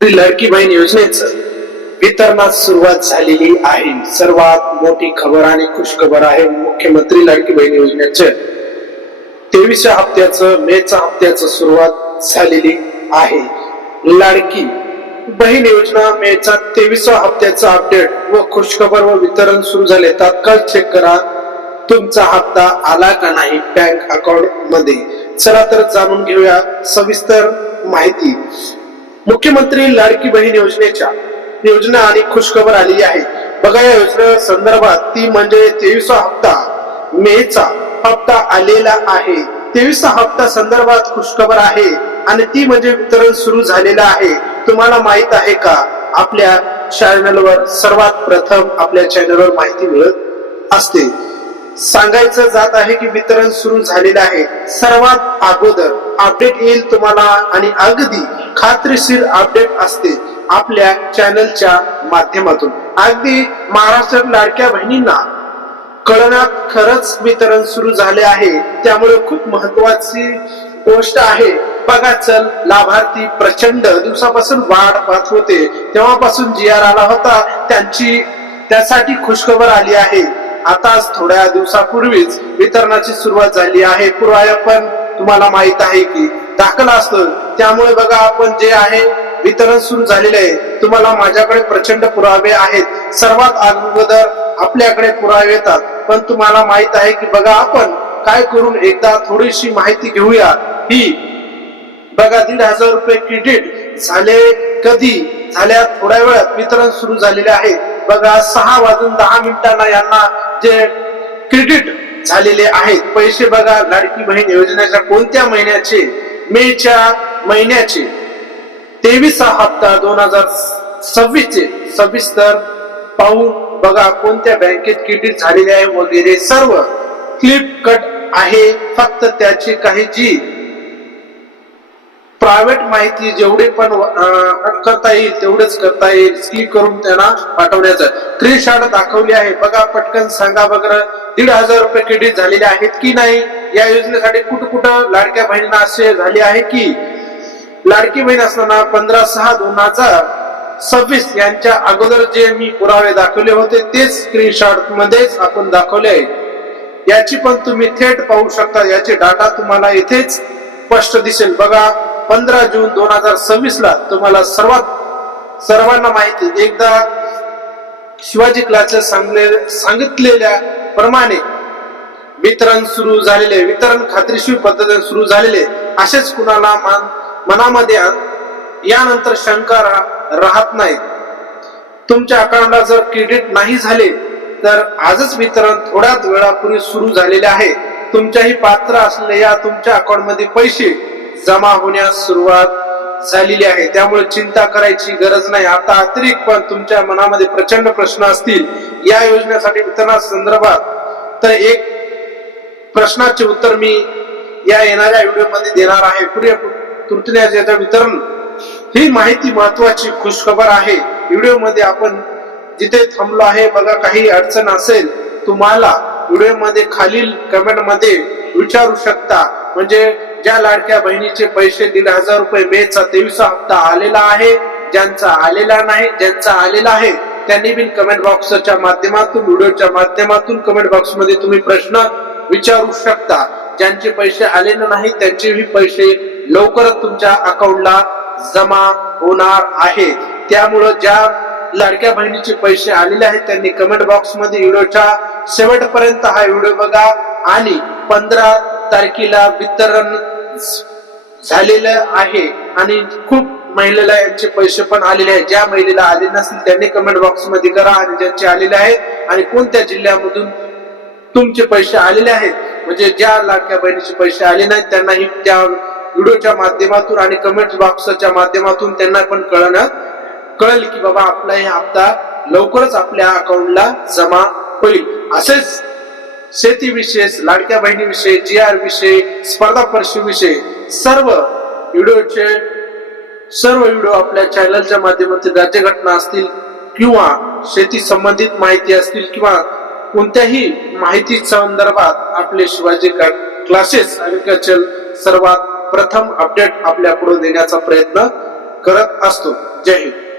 लाडकी बहीण योजनेचं वितरणास सुरुवात झालेली आहे. सर्वात मोठी खबर आणि खुशखबर आहे. मुख्यमंत्री लाडकी बहीण योजनेचे 23व्या हप्त्याचं मेचा हप्त्याचं सुरुवात झालेली आहे. लाडकी बहीण योजना मेचा 23व्या हप्त्याचा अपडेट व खुशखबर व वितरण सुरू झाले. तात्काळ चेक करा तुमचा हप्ता आला का नाही बँक अकाउंट मध्ये. चला तर जाणून घेऊया सविस्तर माहिती. मुख्यमंत्री लाडकी बहीण योजना आणि खुशखबर आली आहे. बघा या योजने संदर्भात ती म्हणजे 23वा हप्ता मेचा हप्ता आलेला आहे. 23वा हप्ता संदर्भात खुशखबर आहे आणि ती म्हणजे वितरण सुरू झालेलं आहे. तुम्हाला माहित आहे का आपल्या चॅनलवर सर्वात प्रथम आपल्या चॅनलवर माहिती मिळत असते. सांगायचं जात आहे की वितरण सुरू झालेलं आहे. सर्वात अगोदर अपडेट येईल तुम्हाला आणि अगदी खात्रीशीर अपडेट असते आपल्या चॅनलच्या माध्यमातून. अगदी महाराष्ट्रात लाडक्या बहिणींना कळण्यात खरंच वितरण सुरू झाले आहे. त्यामुळे खूप महत्वाची गोष्ट आहे. बघा चल लाभार्थी प्रचंड दिवसापासून वाट पाहत होते. तेव्हापासून GR आला होता त्यासाठी खुशखबर आली आहे. आताच थोड्या दिवसापूर्वीच वितरणाची सुरुवात झाली आहे. पुरावा पण तुम्हाला माहित आहे की दाखल असतो. त्यामुळे बघा आपण जे आहे वितरण सुरू झालेले आहे. तुम्हाला माझ्याकडे प्रचंड पुरावे आहेत. सर्वात अगोदर आपल्याकडे पुरावे येतात. पण तुम्हाला माहित आहे की बघा आपण काय करून एकदा थोडीशी माहिती घेऊया. ही बघा 1,500 रुपये क्रेडिट झाले. कधी झाल्या थोड्या वेळात वितरण सुरू झालेले आहे. बघा 6:10 यांना जे क्रेडिट झालेले आहेत पैसे. बघा लाडकी बहीण योजनेच्या कोणत्या महिन्याचे मेच्या महिन्याचे 23वा हप्ता 2026 चे सविस्तर पाहून बघा कोणत्या बँकेत क्रेडिट झालेले आहे वगैरे सर्व क्लिप कट आहे. फक्त त्याची काही जी प्रायव्हेट माहिती जेवढे पण करता येईल तेवढेच करता येईल. क्लिक करून त्यांना पाठवण्याचं स्क्रीनशॉट दाखवली आहे. बघा पटकन सांगा बघा 1,500 रुपये क्रेडिट झालेले आहेत की नाही. या योजनेसाठी कुठं लाडक्या बहिणींना असे झाले आहे की लाडकी बहीण असताना 15/6/2026 यांच्या अगोदर जे मी पुरावे दाखवले होते तेच स्क्रीनशॉट मध्येच आपण दाखवले आहे. याची पण तुम्ही थेट पाहू शकता. याचे डाटा तुम्हाला इथेच स्पष्ट दिसेल. बघा 15 जून 2026 ला तुम्हाला सर्वांना माहिती एकदा शिवाजी क्लासेस सांगितलेल्या प्रमाणे वितरण सुरू झालेले. वितरण खात्रीशीर पद्धतीने सुरू झालेले. असेच कुणाला मनामध्ये यानंतर शंका राहत नाही. तुमच्या अकाउंटला जर क्रेडिट नाही झाले तर आजच वितरण थोड्याच वेळापूर्वी सुरू झालेले आहे. तुमच्याही पात्र असलेल्या तुमच्या अकाउंट मध्ये पैसे जमा होण्यास सुरुवात झालेली आहे. त्यामुळे चिंता करायची गरज नाही. आता अतिरिक्त पण तुमच्या मनामध्ये प्रचंड प्रश्न असतील या योजनेसाठी वितरणासंदर्भात तर एक प्रश्नाचे उत्तर मी या येणाऱ्या व्हिडिओ मध्ये देणार आहे. पुढे तृतीय वितरण ही माहिती महत्वाची खुशखबर आहे. व्हिडिओ मध्ये आपण जिथे थांबलो आहे बघा काही अडचण असेल तुम्हाला व्हिडिओ मध्ये खालील कमेंट मध्ये विचारू शकता. म्हणजे ज्या लाडक्या बहिणीचे पैसे 1,500 रुपये मेचा 23वा हप्ता आलेला आहे, ज्यांचा आलेला नाही, ज्यांचा आलेला आहे त्यांनी बिन कमेंट बॉक्सच्या माध्यमातून व्हिडिओच्या माध्यमातून कमेंट बॉक्स मध्ये तुम्ही प्रश्न विचारू शकता. ज्यांचे पैसे आलेले नाही त्यांचेही पैसे लवकरच तुमच्या अकाउंटला जमा होणार आहे. त्यामुळे ज्या लाडक्या बहिणीचे पैसे आलेले आहेत त्यांनी कमेंट बॉक्स मध्ये व्हिडिओच्या शेवटपर्यंत हा व्हिडिओ बघा. आणि 15 तारखेला वितरण झालेलं आहे आणि खूप महिलेला यांचे पैसे पण आलेले आहेत. ज्या महिलेला आले नसतील त्यांनी कमेंट बॉक्स मध्ये करा आणि ज्यांचे आलेले आहेत आणि कोणत्या जिल्ह्यामधून तुमचे पैसे आलेले आहेत म्हणजे ज्या लाडक्या बहिणीचे पैसे आले नाहीत त्यांनाही त्या व्हिडिओच्या माध्यमातून आणि कमेंट बॉक्सच्या माध्यमातून त्यांना पण कळेल की बाबा आपला हे हप्ता लवकरच आपल्या अकाउंटला जमा होईल. असेच शेती विशेष, लाडक्या बहिणी विषय, GR विषय, स्पर्धा परीक्षा विषय सर्व व्हिडिओ आपल्या चॅनलच्या माध्यमातून राज्यघटना असतील किंवा शेती संबंधित माहिती असतील किंवा कोणत्याही माहिती संदर्भात आपले शिवाजी क्लासेस ऍग्रीकल्चर सर्वात प्रथम अपडेट आपल्या पुढे देण्याचा प्रयत्न करत असतो. जय हिंद.